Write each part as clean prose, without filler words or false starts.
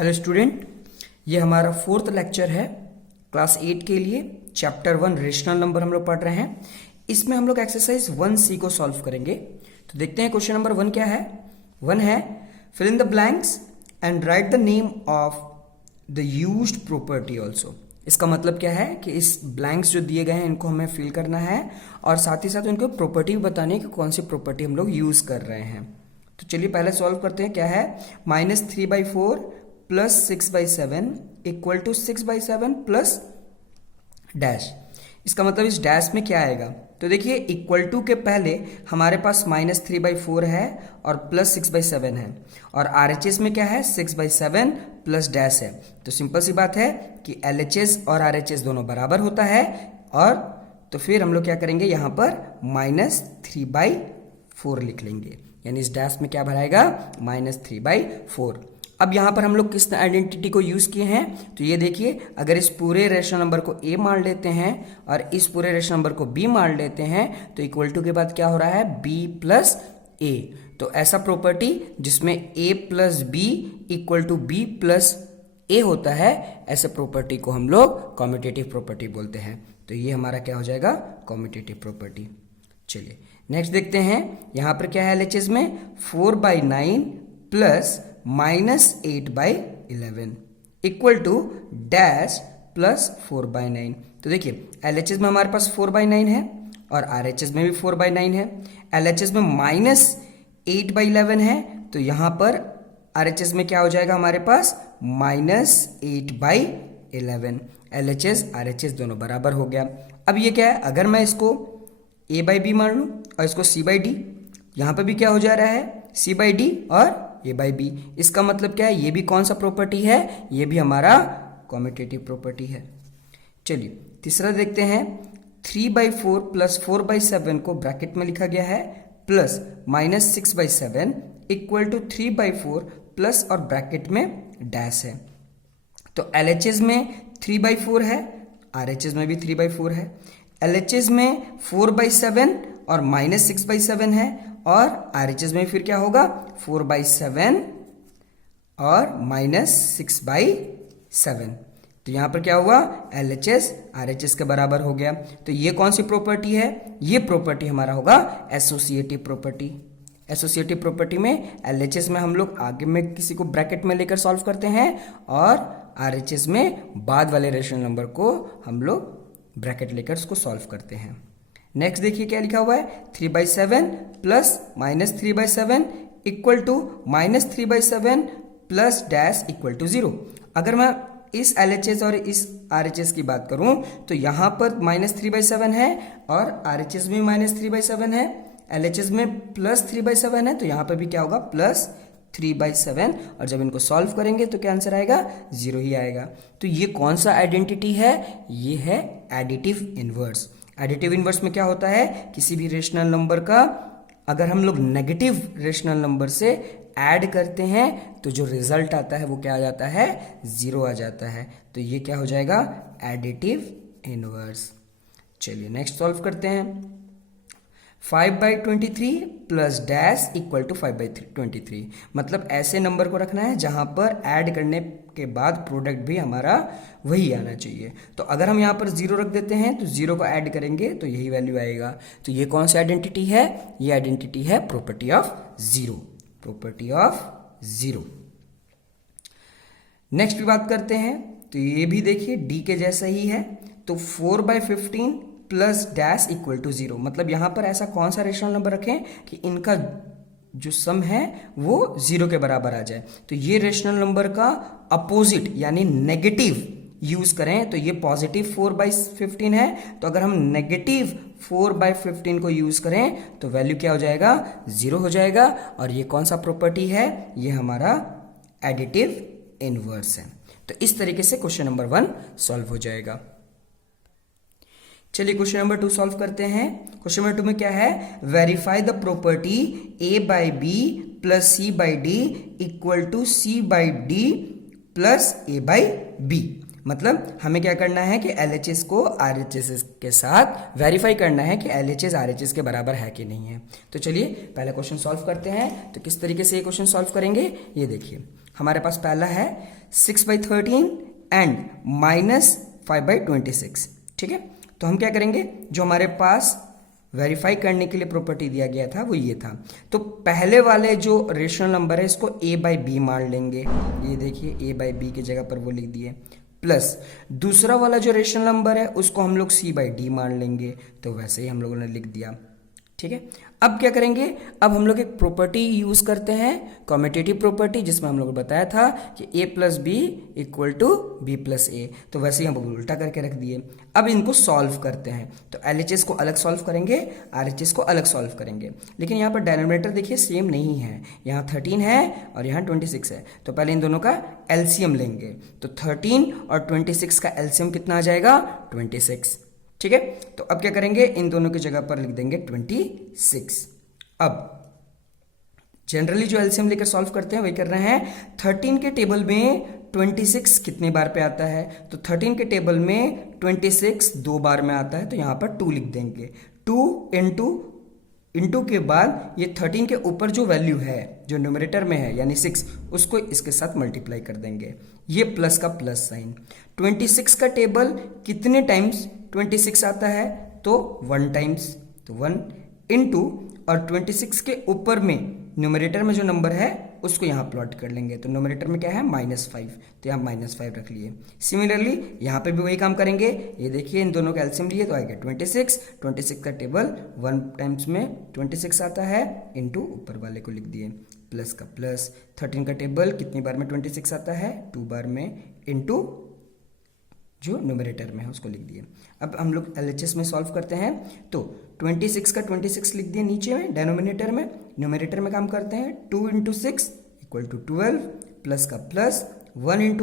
Hello student, ये हमारा fourth lecture है क्लास 8 के लिए। चैप्टर 1 रेशनल नंबर हम लोग पढ़ रहे हैं। इसमें हम लोग एक्सरसाइज 1C को सॉल्व करेंगे। तो देखते हैं क्वेश्चन नंबर 1 क्या है। 1 है fill in the blanks and write the name of the used property also. इसका मतलब क्या है कि इस ब्लैंक्स जो दिए गए हैं इनको हमें फिल करना है और साथ ही साथ उनको प्रॉपर्टी भी बतानी है कि कौन सी प्रॉपर्टी हम लोग यूज कर रहे हैं। तो चलिए पहले सॉल्व करते हैं। क्या है, -3/4 plus 6/7 equal to 6/7 plus dash. इसका मतलब इस डैश में क्या आएगा, तो देखिए इक्वल टू के पहले हमारे पास -3/4 है और प्लस 6/7 है और RHS में क्या है 6/7 प्लस डैश है। तो सिंपल सी बात है कि LHS और RHS दोनों बराबर होता है और तो फिर हम लोग क्या करेंगे, यहाँ पर -3/4 लिख लेंगे, यानी इस डैश में क्या भराएगा -3/4। अब यहाँ पर हम लोग किस आइडेंटिटी को यूज किए हैं, तो ये देखिए अगर इस पूरे रेशनल नंबर को A मान लेते हैं और इस पूरे रेशनल नंबर को B मान लेते हैं तो इक्वल टू के बाद क्या हो रहा है B प्लस A। तो ऐसा प्रॉपर्टी जिसमें A plus B equal to B plus A होता है, ऐसे प्रॉपर्टी को हम लोग कॉम्यूटेटिव प्रॉपर्टी बोलते हैं। तो ये हमारा क्या हो जाएगा, कॉम्यूटेटिव प्रॉपर्टी। चलिए नेक्स्ट देखते हैं। यहाँ पर क्या है LHS में 4/9 plus -8/11 equal to dash plus 4/9। तो देखिए LHS में हमारे पास 4/9 है और RHS में भी 4/9 है। LHS में -8/11 है तो यहाँ पर RHS में क्या हो जाएगा हमारे पास -8/11। LHS RHS दोनों बराबर हो गया। अब ये क्या है, अगर मैं इसको A/B मान लूँ और इसको C/D, यहाँ पर भी क्या हो जा रहा है C/D और A/B। इसका मतलब क्या है, ये भी कौन सा प्रॉपर्टी है, ये भी हमारा कॉम्यूटेटिव प्रॉपर्टी है। चलिए तीसरा देखते हैं। 3/4 प्लस 4/7 को ब्रैकेट में लिखा गया है प्लस -6/7 इक्वल टू 3/4 प्लस और ब्रैकेट में डैश है। तो LHS में 3/4 है, RHS में भी 3/4 है। LHS में 4/7 और -6/7 है और RHS में फिर क्या होगा 4/7 और -6/7। तो यहाँ पर क्या हुआ LHS RHS के बराबर हो गया। तो ये कौन सी प्रॉपर्टी है, ये प्रॉपर्टी हमारा होगा एसोसिएटिव प्रॉपर्टी। एसोसिएटिव प्रॉपर्टी में LHS में हम लोग आगे में किसी को ब्रैकेट में लेकर सॉल्व करते हैं और RHS में बाद वाले रेशनल नंबर को हम लोग ब्रैकेट लेकर उसको सॉल्व करते हैं। नेक्स्ट देखिए क्या लिखा हुआ है, 3/7 plus -3/7 equal to -3/7 plus dash equal to 0। अगर मैं इस LHS और इस RHS की बात करूं तो यहाँ पर -3/7 है और RHS में -3/7 है, LHS में +3/7 है, तो यहाँ पर भी क्या होगा +3/7 और जब इनको सॉल्व करेंगे तो क्या आंसर आएगा 0 ही आएगा। तो ये कौन सा आइडेंटिटी है, ये है एडिटिव इनवर्स। एडिटिव इनवर्स में क्या होता है, किसी भी रेशनल नंबर का अगर हम लोग नेगेटिव रेशनल नंबर से ऐड करते हैं तो जो रिजल्ट आता है वो क्या आ जाता है 0 आ जाता है। तो ये क्या हो जाएगा एडिटिव इनवर्स। चलिए नेक्स्ट सॉल्व करते हैं। 5/23 प्लस डैश इक्वल टू 5/23। मतलब ऐसे नंबर को रखना है जहां पर ऐड करने के बाद प्रोडक्ट भी हमारा वही आना चाहिए। तो अगर हम यहाँ पर 0 रख देते हैं तो 0 को ऐड करेंगे तो यही वैल्यू आएगा। तो ये कौन सी आइडेंटिटी है, ये आइडेंटिटी है property of 0। Property of 0। Next भी बात करते हैं। तो ये भी देखिए D के जैसा ही है। तो 4/15 प्लस डैश इक्वल टू 0। मतलब यहाँ पर ऐसा कौन सा रेशनल नंबर रखें कि इनका जो सम है वो 0 के बराबर आ जाए। तो ये रेशनल नंबर का अपोजिट यानी नेगेटिव यूज करें तो ये पॉजिटिव 4/15 है। तो अगर हम नेगेटिव 4/15 को यूज करें तो वैल्यू क्या हो जाएगा 0 हो जाएगा। और ये कौन सा प्रॉपर्टी है, ये हमारा एडिटिव इनवर्स है। तो इस तरीके से क्वेश्चन नंबर 1 सॉल्व हो जाएगा। चलिए क्वेश्चन नंबर 2 सॉल्व करते हैं। क्वेश्चन नंबर 2 में क्या है, verify the property A/B plus C/D equal to C/D plus A/B। मतलब हमें क्या करना है कि LHS को RHS के साथ वेरीफाई करना है कि LHS RHS के बराबर है कि नहीं है। तो चलिए पहला क्वेश्चन सॉल्व करते हैं। तो किस तरीके से ये क्वेश्चन सॉल्व करेंगे, ये देखिए हमारे पास पहला है 6/13 एंड -5/26, ठीक है। तो हम क्या करेंगे, जो हमारे पास वेरीफाई करने के लिए प्रॉपर्टी दिया गया था वो ये था। तो पहले वाले जो रेशनल नंबर है इसको a/b मान लेंगे, ये देखिए a/b की जगह पर वो लिख दिए, प्लस दूसरा वाला जो रेशनल नंबर है उसको हम लोग c/d मान लेंगे, तो वैसे ही हम लोगों ने लिख दिया, ठीक है। अब क्या करेंगे, अब हम लोग एक प्रॉपर्टी यूज करते हैं, कम्यूटेटिव प्रॉपर्टी, जिसमें हम लोग को बताया था कि a + b = b + a, तो वैसे ही हम उल्टा करके रख दिए। अब इनको सॉल्व करते हैं, तो LHS को अलग सॉल्व करेंगे, RHS को अलग सॉल्व करेंगे, लेकिन यहाँ पर डिनोमिनेटर देखिए सेम नहीं है, यहाँ 13 है और यहाँ 26 है। तो पहले इन दोनों का एलसीएम लेंगे, तो 13 और 26 का एलसीएम कितना आ जाएगा, 26, ठीक है। तो अब क्या करेंगे, इन दोनों की जगह पर लिख देंगे 26। अब जनरली जो एलसीएम लेकर सॉल्व करते हैं वही कर रहे हैं। 13 के टेबल में 26 कितने बार पे आता है, तो 13 के टेबल में 26 2 बार में आता है, तो यहां पर 2 लिख देंगे। 2 इंटू के बाद ये 13 के ऊपर जो वैल्यू है जो न्यूमरेटर में है यानी 6, उसको इसके साथ मल्टीप्लाई कर देंगे, ये प्लस का प्लस साइन। 26 का टेबल कितने टाइम्स 26 आता है, तो 1 टाइम्स, तो 1 इंटू और 26 के ऊपर में न्यूमरेटर में जो नंबर है उसको यहाँ प्लॉट कर लेंगे, तो न्यूमरेटर में क्या है -5, तो यहाँ -5 रख लिए। सिमिलरली यहाँ पे भी वही काम करेंगे, ये देखिए इन दोनों का एलसीएम लिए तो आएगा 26 का टेबल 1 टाइम्स में 26 आता है, इंटू ऊपर वाले को लिख दिए प्लस का प्लस। 13 का टेबल कितनी बार में 26 आता है, 2 बार में, इंटू जो न्यूमरेटर में है उसको लिख दिए। अब हम लोग LHS में सॉल्व करते हैं, तो 26 का 26 लिख दिए नीचे में डिनोमिनेटर में, न्यूमरेटर में काम करते हैं 2 × 6 = 12, प्लस का प्लस 1 ×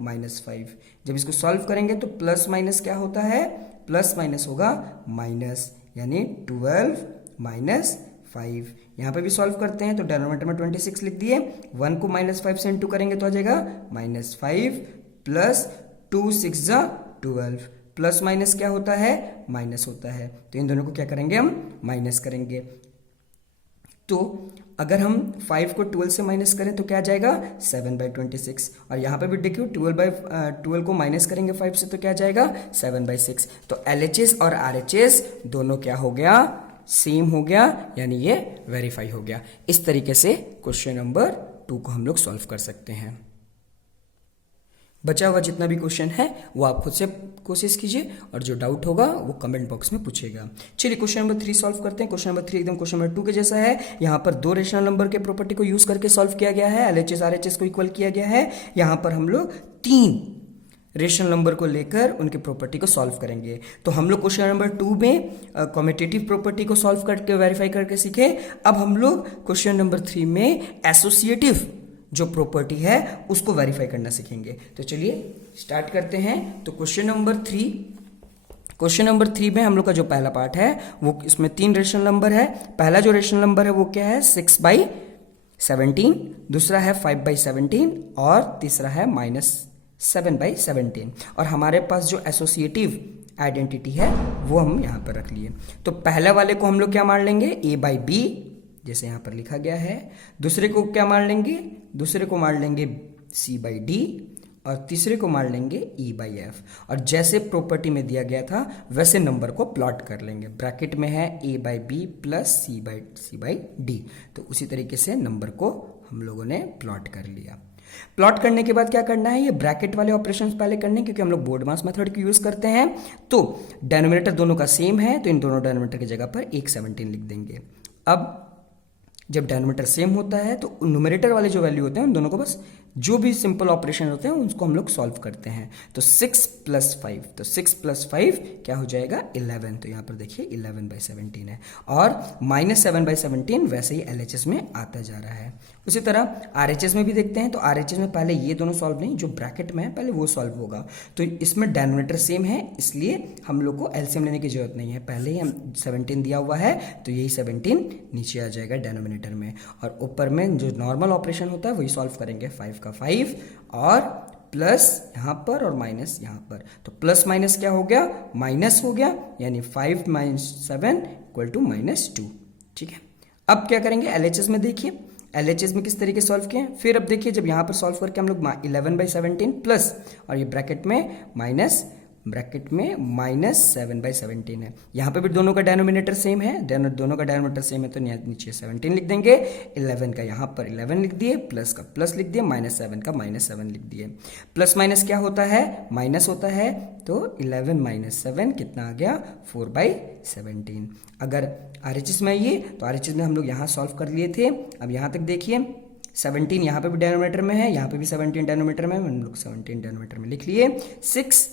-5 जब इसको सॉल्व करेंगे तो प्लस माइनस क्या होता है, प्लस माइनस होगा माइनस, यानी 12 - 5। यहाँ पे भी सॉल्व करते हैं तो डिनोमिनेटर में 26 लिख दिए, 1 को -5 से इंटू करेंगे तो आ जाएगा -5 प्लस 2 × 6 = 12, प्लस माइनस क्या होता है, माइनस होता है, तो इन दोनों को क्या करेंगे, हम माइनस करेंगे। तो अगर हम 5 को 12 से माइनस करें तो क्या आ जाएगा, 7/26, और यहाँ पे भी देखिए 12 को माइनस करेंगे 5 से तो क्या आ जाएगा, 7/6। तो LHS और RHS दोनों क्या हो गया, सेम हो गया, यानी ये वेरीफाई हो गया। इस तरीके से क्वेश्चन नंबर 2 को हम लोग सॉल्व कर सकते हैं। बचा हुआ जितना भी क्वेश्चन है वो आप खुद से कोशिश कीजिए, और जो डाउट होगा वो कमेंट बॉक्स में पूछिएगा। चलिए क्वेश्चन नंबर 3 सॉल्व करते हैं। क्वेश्चन नंबर 3 एकदम क्वेश्चन नंबर 2 के जैसा है। यहाँ पर 2 रेशनल नंबर के प्रॉपर्टी को यूज करके सॉल्व किया गया है, LHS RHS को इक्वल किया गया है। यहाँ पर हम लोग 3 रेशनल नंबर को लेकर उनकी प्रॉपर्टी को सॉल्व करेंगे। तो हम लोग क्वेश्चन नंबर 2 में कम्यूटेटिव प्रॉपर्टी को सॉल्व करके वेरीफाई करके सीखे। अब हम लोग क्वेश्चन नंबर 3 में एसोसिएटिव जो प्रॉपर्टी है उसको वेरीफाई करना सीखेंगे। तो चलिए स्टार्ट करते हैं। तो क्वेश्चन नंबर 3 में हम लोग का जो पहला पार्ट है वो, इसमें 3 रेशनल नंबर है। पहला जो रेशनल नंबर है वो क्या है, 6/17, दूसरा है 5/17 और तीसरा है -7/17। और हमारे पास जो एसोसिएटिव आइडेंटिटी है वो हम यहाँ पर रख लिए। तो पहले वाले को हम लोग क्या मान लेंगे, a/b, जैसे यहाँ पर लिखा गया है। दूसरे को क्या मान लेंगे, दूसरे को मान लेंगे c/d, और तीसरे को मान लेंगे e/f। और जैसे प्रॉपर्टी में दिया गया था वैसे नंबर को प्लॉट कर लेंगे। ब्रैकेट में है a/b प्लस c/d, तो उसी तरीके से नंबर को हम लोगों ने प्लॉट कर लिया। प्लॉट करने के बाद क्या करना है, ये ब्रैकेट वाले ऑपरेशंस पहले करने, क्योंकि हम लोग बोर्ड मास मेथड को यूज करते हैं। तो डिनोमिनेटर दोनों का सेम है, तो इन दोनों डिनोमिनेटर की जगह पर 1/17 लिख देंगे। अब जब डिनोमिनेटर सेम होता है तो न्यूमरेटर वाले जो वैल्यू होते हैं उन दोनों को बस जो भी सिंपल ऑपरेशन होते हैं उसको हम लोग सॉल्व करते हैं। तो 6 + 5, तो 6 + 5 क्या हो जाएगा, 11। तो यहाँ पर देखिए 11/17 है, और -7/17 वैसे ही LHS में आता जा रहा है। उसी तरह RHS में भी देखते हैं। तो RHS में पहले ये दोनों सॉल्व नहीं, जो ब्रैकेट में है पहले वो सॉल्व होगा। तो इसमें डिनोमिनेटर सेम है, इसलिए हम लोग को एलसीएम लेने की जरूरत नहीं है, पहले ही हम 17 दिया हुआ है तो यही 17 नीचे आ जाएगा डिनोमिनेटर में। और ऊपर में जो नॉर्मल ऑपरेशन होता है वही सॉल्व करेंगे, 5 का 5 और प्लस यहाँ पर और माइनस यहाँ पर, तो प्लस माइनस क्या हो गया, माइनस हो गया, यानी 5 माइनस 7 इक्वल टू -2। ठीक है, अब क्या करेंगे, एलएचएस में देखिए, एलएचएस में किस तरीके सॉल्व किए, फिर अब देखिए जब यहाँ पर सॉल्व करके हम लोग 11/17 प्लस और ये ब्रैकेट में -7/17 है। यहाँ पे भी दोनों का डिनोमिनेटर सेम है, दोनों का डिनोमिनेटर सेम है तो नीचे 17 लिख देंगे, 11 का यहाँ पर 11 लिख दिए, प्लस का प्लस लिख दिए, -7 का -7 लिख दिए। प्लस माइनस क्या होता है, माइनस होता है, तो 11 - 7 कितना आ गया, 4/17। अगर आरएचएस में आइए तो आरएचएस में हम लोग यहाँ सॉल्व कर लिए थे। अब यहाँ तक देखिए 17 यहाँ पे भी डिनोमिनेटर में है, यहाँ पे भी 17 डिनोमिनेटर में, हम लोग 17 डिनोमिनेटर में लिख लिए, 6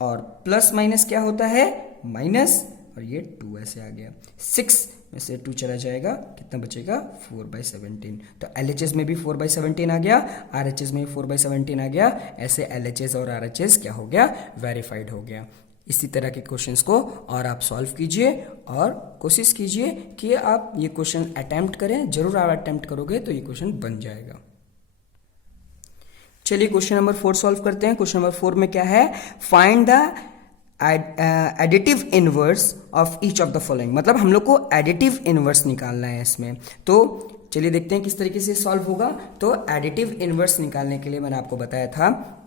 और प्लस माइनस क्या होता है, माइनस, और ये 2 ऐसे आ गया, 6 में से 2 चला जाएगा, कितना बचेगा, 4/17। तो एलएचएस में भी 4/17 आ गया, आरएचएस में भी 4/17 आ गया। ऐसे एलएचएस और आरएचएस क्या हो गया, वेरीफाइड हो गया। इसी तरह के क्वेश्चंस को और आप सॉल्व कीजिए और कोशिश कीजिए कि आप ये क्वेश्चन अटेम्प्ट करें, जरूर आप अटेम्प्ट करोगे तो ये क्वेश्चन बन जाएगा। चलिए क्वेश्चन नंबर 4 सॉल्व करते हैं। क्वेश्चन नंबर 4 में क्या है, find the additive inverse of each of the following, मतलब हम लोग को एडिटिव इनवर्स निकालना है इसमें। तो चलिए देखते हैं किस तरीके से सॉल्व होगा। तो एडिटिव इनवर्स निकालने के लिए मैंने आपको बताया था,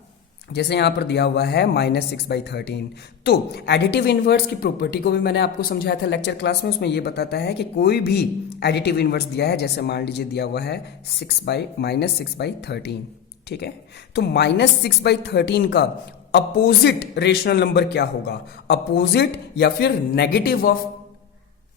जैसे यहाँ पर दिया हुआ है -6/13, तो एडिटिव इनवर्स की प्रॉपर्टी को भी मैंने आपको समझाया था लेक्चर क्लास में। उसमें ये बताता है कि कोई भी एडिटिव इनवर्स दिया है, जैसे मान लीजिए दिया हुआ है -6/13, ठीक है, तो -6/13 का अपोजिट रेशनल नंबर क्या होगा, अपोजिट या फिर नेगेटिव ऑफ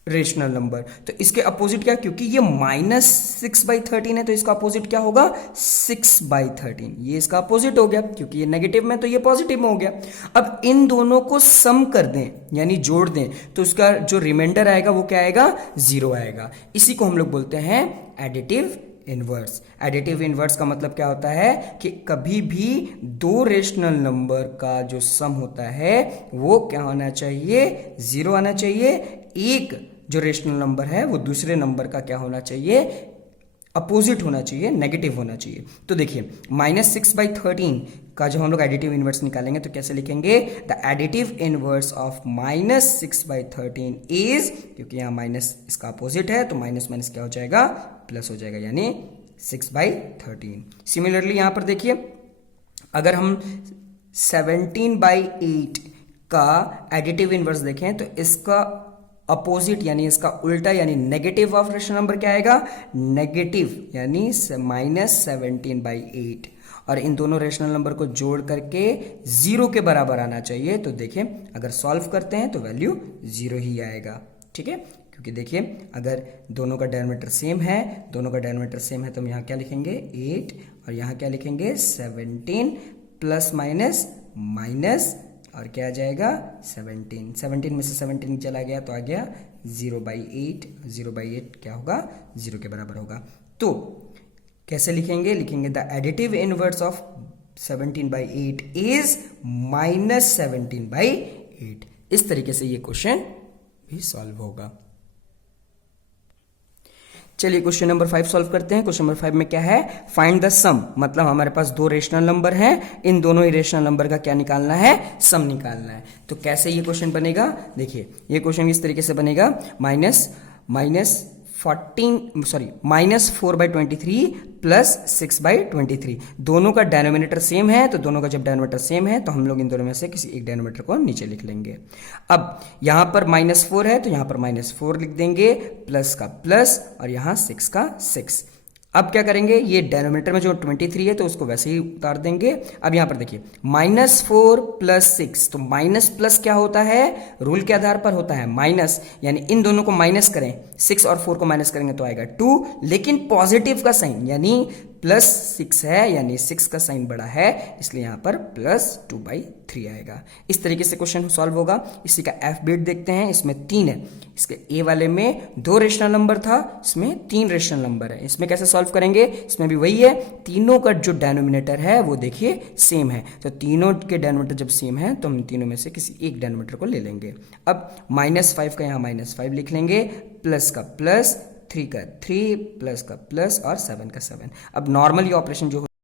रेशनल नंबर। तो इसके अपोजिट क्या, क्योंकि ये -6/13 है तो इसका अपोजिट क्या होगा, 6/13। ये इसका अपोजिट हो गया, क्योंकि ये नेगेटिव में तो ये पॉजिटिव में हो गया। अब इन दोनों को सम कर दें, यानी जोड़ दें, तो उसका जो रिमाइंडर आएगा वो क्या आएगा, 0 आएगा। इसी को हम लोग बोलते हैं एडिटिव इनवर्स। एडिटिव इनवर्स का मतलब क्या होता है कि कभी भी दो रेशनल नंबर का जो सम होता है वो क्या होना चाहिए, 0 आना चाहिए। एक जो रेशनल नंबर है वो दूसरे नंबर का क्या होना चाहिए, अपोजिट होना चाहिए, नेगेटिव होना चाहिए। तो देखिए -6/13 का जो हम लोग एडिटिव इनवर्स निकालेंगे तो कैसे लिखेंगे, the additive inverse of -6/13 is, क्योंकि यहाँ माइनस इसका अपोजिट है तो माइनस माइनस क्या हो जाएगा, प्लस हो जाएगा, यानी 6/13। सिमिलरली यहाँ पर देखिए अगर हम 17/8 का एडिटिव इनवर्स देखें तो इसका अपोजिट यानी इसका उल्टा यानी नेगेटिव ऑफ रेशनल नंबर क्या आएगा, नेगेटिव, यानी -17/8। और इन दोनों रेशनल नंबर को जोड़ करके 0 के बराबर आना चाहिए। तो देखिए अगर सॉल्व करते हैं तो वैल्यू 0 ही आएगा, ठीक है, क्योंकि देखिए अगर दोनों का डिनोमिनेटर सेम है, दोनों का डिनोमिनेटर सेम है तो हम यहाँ क्या लिखेंगे 8 और यहाँ क्या लिखेंगे 17 प्लस माइनस माइनस और क्या आ जाएगा 17 में से 17 चला गया तो आ गया 0/8। 0/8 क्या होगा, 0 के बराबर होगा। तो कैसे लिखेंगे, लिखेंगे the additive inverse of 17/8 is -17/8। इस तरीके से ये क्वेश्चन भी सॉल्व होगा। चलिए क्वेश्चन नंबर 5 सॉल्व करते हैं। क्वेश्चन नंबर 5 में क्या है, फाइंड द सम, मतलब हमारे पास दो रेशनल नंबर हैं, इन दोनों ही रेशनल नंबर का क्या निकालना है, सम निकालना है। तो कैसे ये क्वेश्चन बनेगा, देखिए ये क्वेश्चन इस तरीके से बनेगा, -4/23 प्लस 6/23। दोनों का डिनोमिनेटर सेम है, तो दोनों का जब डिनोमिनेटर सेम है तो हम लोग इन दोनों में से किसी एक डिनोमिनेटर को नीचे लिख लेंगे। अब यहां पर -4 है तो यहां पर -4 लिख देंगे, प्लस का प्लस और यहां 6 का 6। अब क्या करेंगे, ये डिनोमिनेटर में जो 23 है तो उसको वैसे ही उतार देंगे। अब यहां पर देखिए -4 प्लस 6, तो माइनस प्लस क्या होता है, रूल के आधार पर होता है माइनस, यानी इन दोनों को माइनस करें, 6 और 4 को माइनस करेंगे तो आएगा 2, लेकिन पॉजिटिव का साइन यानी +6 है, यानी 6 का साइन बड़ा है, इसलिए यहां पर +2/3 आएगा। इस तरीके से क्वेश्चन सॉल्व होगा। इसी का एफ बिट देखते हैं, इसमें 3 है, इसके ए वाले में 2 रेशनल नंबर था, इसमें 3 रेशनल नंबर है। इसमें कैसे सॉल्व करेंगे, इसमें भी वही है, तीनों का जो डिनोमिनेटर है वो देखिए सेम है, तो तीनों के डिनोमिनेटर जब सेम है तो हम तीनों में से किसी एक डिनोमिनेटर को ले लेंगे। अब -5 का यहाँ -5 लिख लेंगे, प्लस का प्लस, 3 का 3, प्लस का प्लस और 7 का 7। अब नॉर्मल ये ऑपरेशन जो